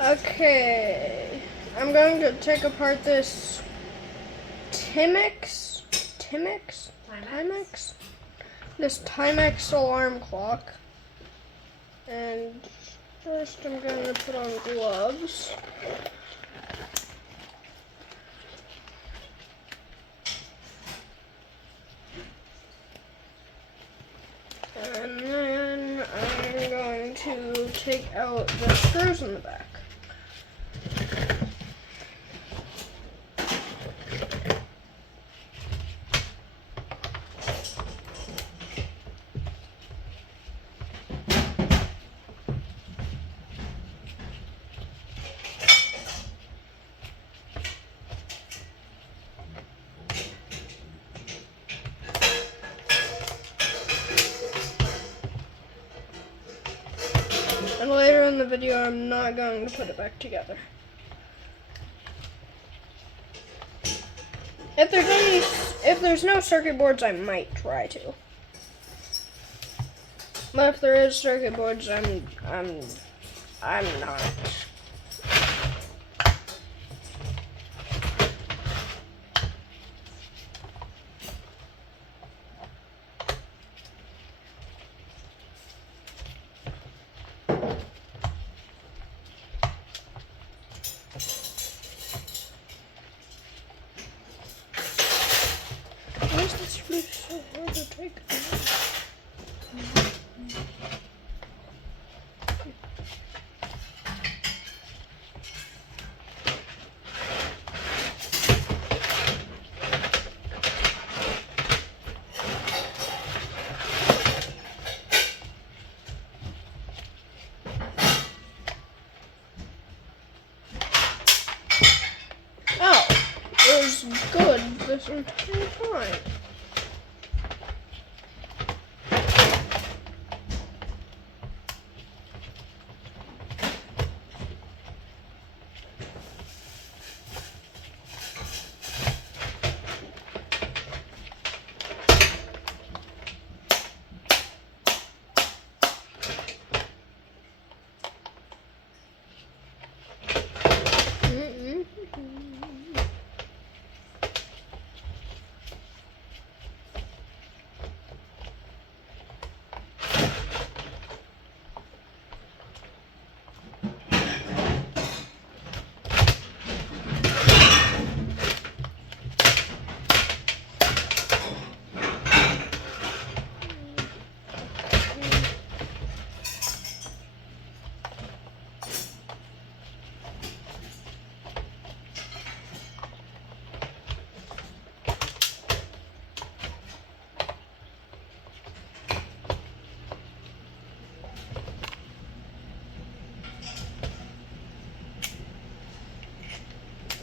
Okay, I'm going to take apart this Timex? This Timex alarm clock. And first I'm going to put on gloves. And then I'm going to take out the screws in the back. And later in the video, I'm not going to put it back together. If there's no circuit boards, I might try to. But if there is circuit boards, I'm not. Why is this really so hard to take out? Oh, it was good this entire time.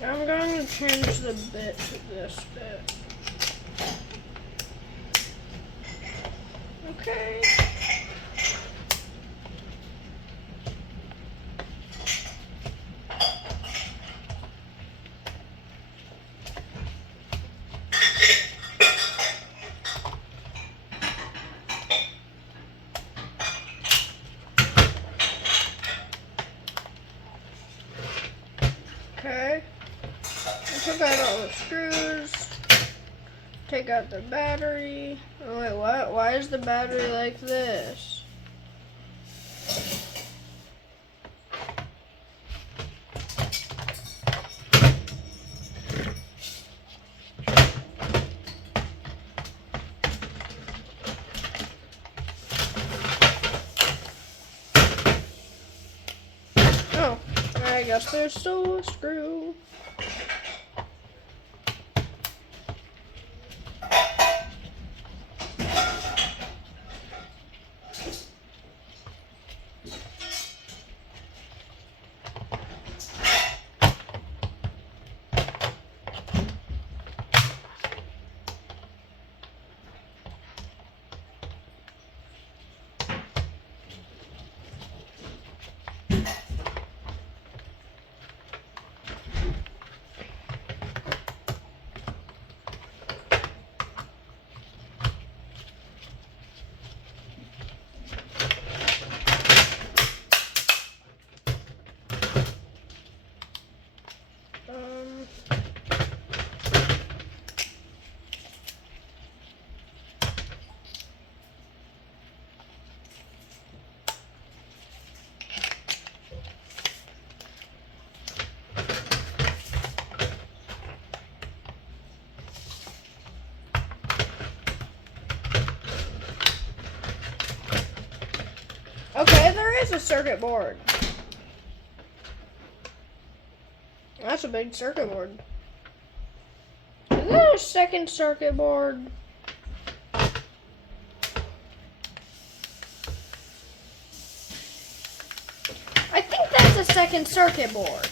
I'm going to change the bit to this bit. Okay. Okay. Took out all the screws. Take out the battery. Oh wait, what? Why is the battery like this? Oh, I guess there's still a screw. There's a circuit board. That's a big circuit board. Is there a second circuit board? I think that's a second circuit board.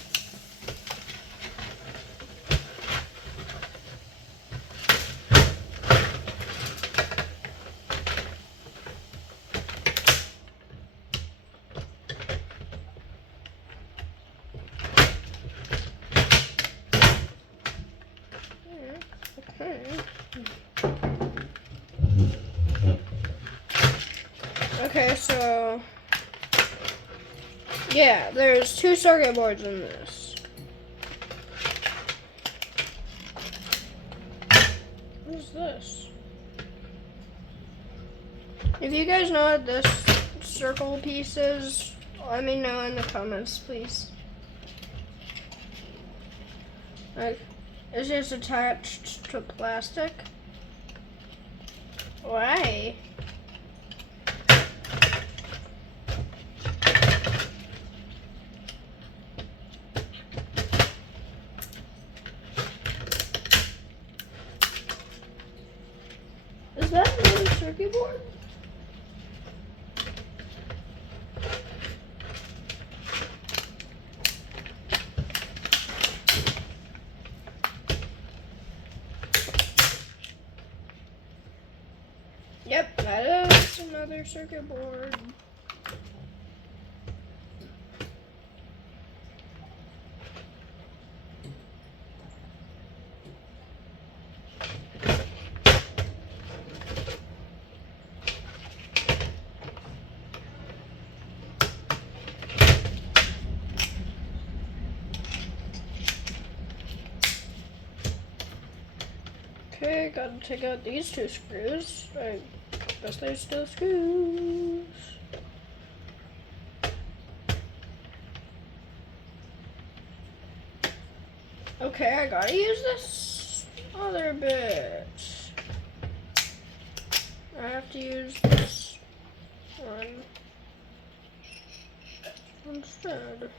Okay, so yeah, there's 2 circuit boards in this. What is this? If you guys know what this circle piece is, let me know in the comments, please. Like, it's just attached to plastic. Why? Is that really a circuit board? Yep, that is another circuit board. Okay, gotta take out these 2 screws. I guess there's still screws. Okay, I gotta use this other bit. I have to use this one instead.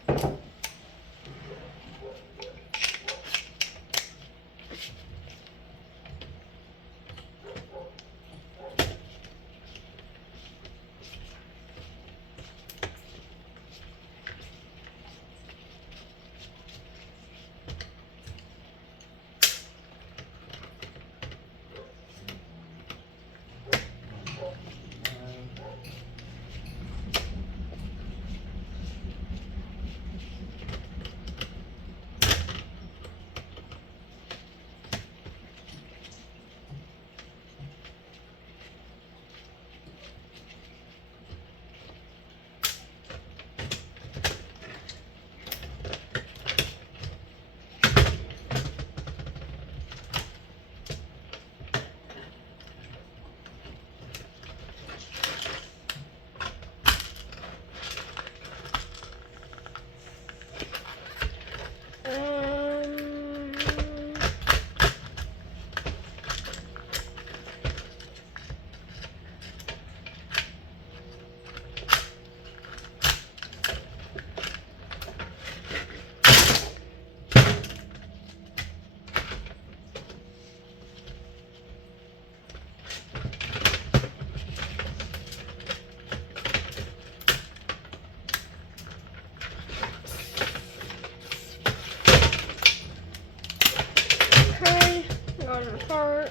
Apart.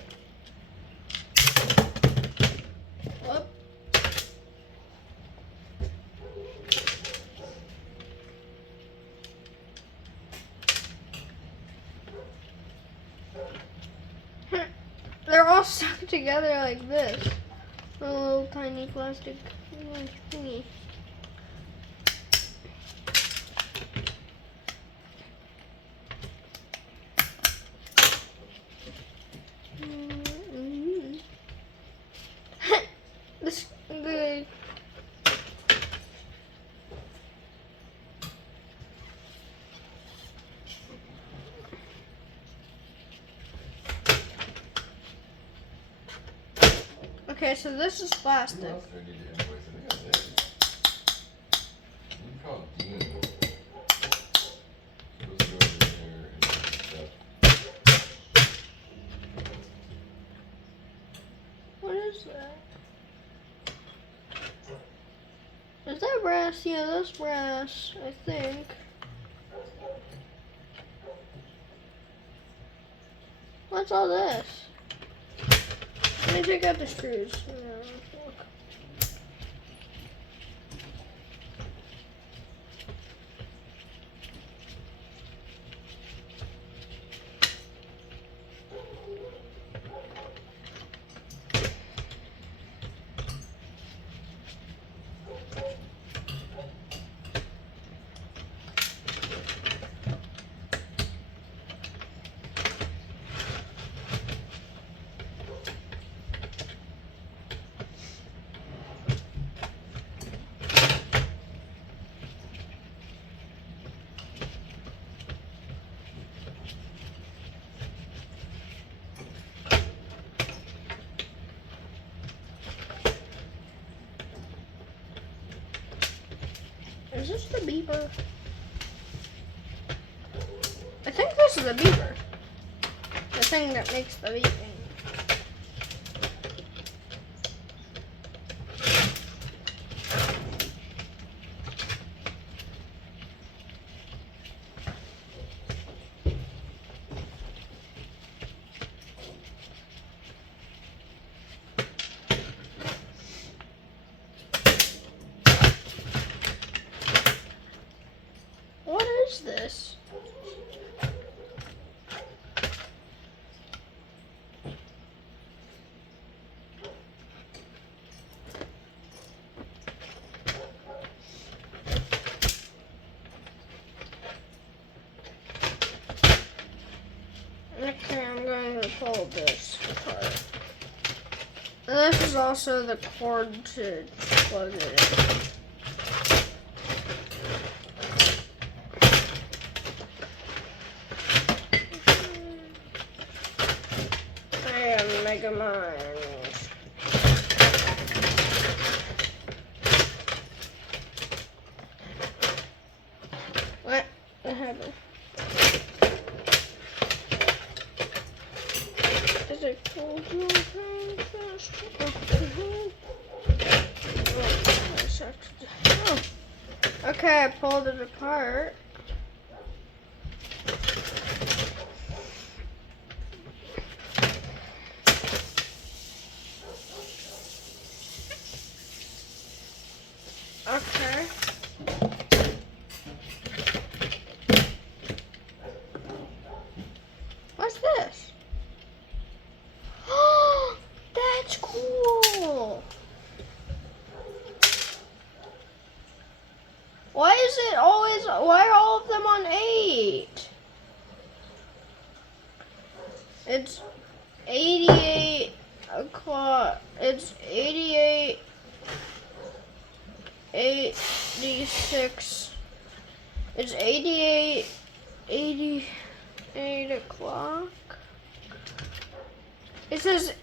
Whoop. They're all stuck together like this. A little tiny plastic thingy. Okay, so this is plastic. is that? Is that brass? Yeah, that's brass, I think. What's all this? Let me take out the screws. Is this the beeper? I think this is the beeper. The thing that makes the beeping. What is this? Okay, I'm going to pull this apart. And this is also the cord to plug it in. I am Mega Mind. What happened? Is it cold? Oh. Okay, I pulled it apart. Okay. What's this? Oh, that's cool. Why is it always, why are all of them on 8? It's 88 o'clock. It's 88, 86. It's 88, 88 o'clock. It says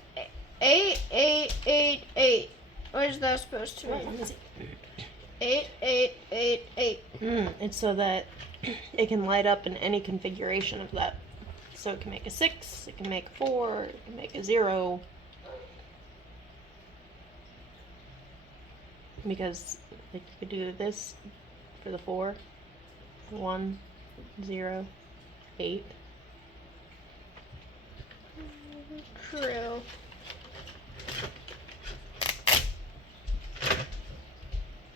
8888. What is that supposed to mean? 8888. It's so that it can light up in any configuration of that. So it can make a 6, it can make a 4, it can make a 0. Because like, you could do this for the 4. 1, 0, 8. True.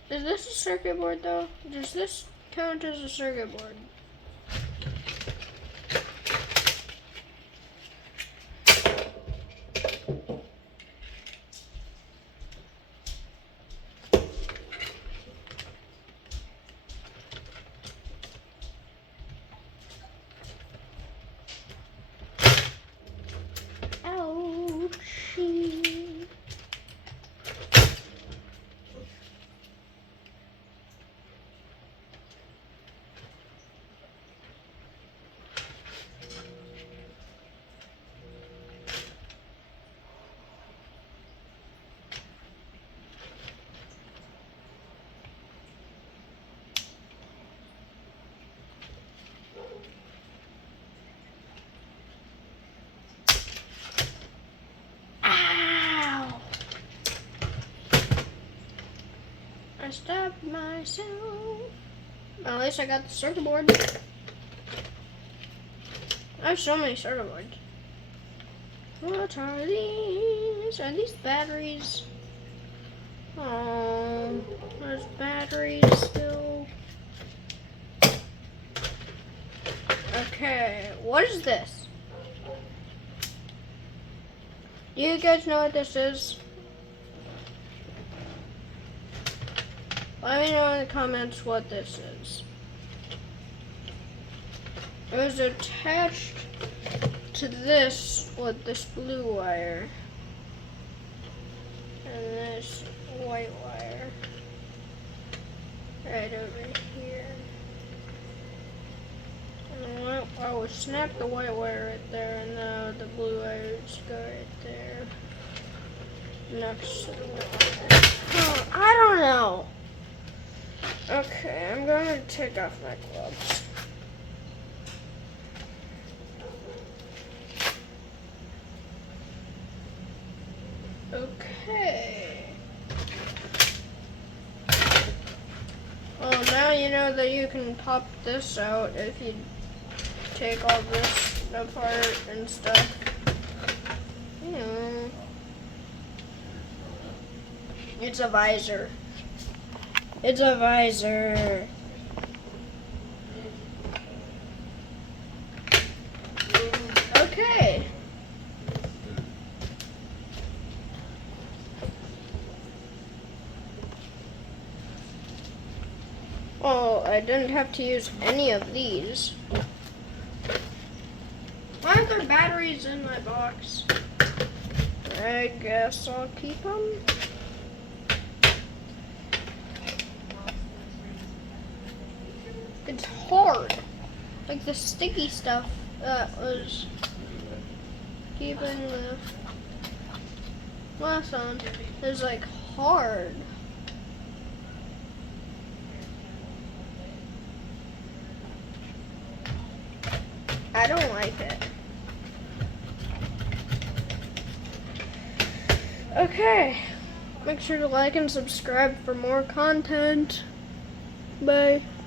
Is this a circuit board though? Does this count as a circuit board? Ouchie. I stabbed myself. Well, at least I got the circuit board. I have so many circuit boards. What are these? Are these batteries? Oh, there's batteries still. Okay, what is this? Do you guys know what this is? Let me know in the comments what this is. It was attached to this with this blue wire and this white wire right over here. And I would snap the white wire right there, and now the blue wires go right there next to the white wire. Oh, I don't know. Okay, I'm going to take off my gloves. Okay. Well, now you know that you can pop this out if you take all this apart and stuff. You know. It's a visor. It's a visor. Okay. Well, I didn't have to use any of these. Why are there batteries in my box? I guess I'll keep them. It's hard. Like the sticky stuff that was keeping the glass on is like hard. I don't like it. Okay. Make sure to like and subscribe for more content. Bye.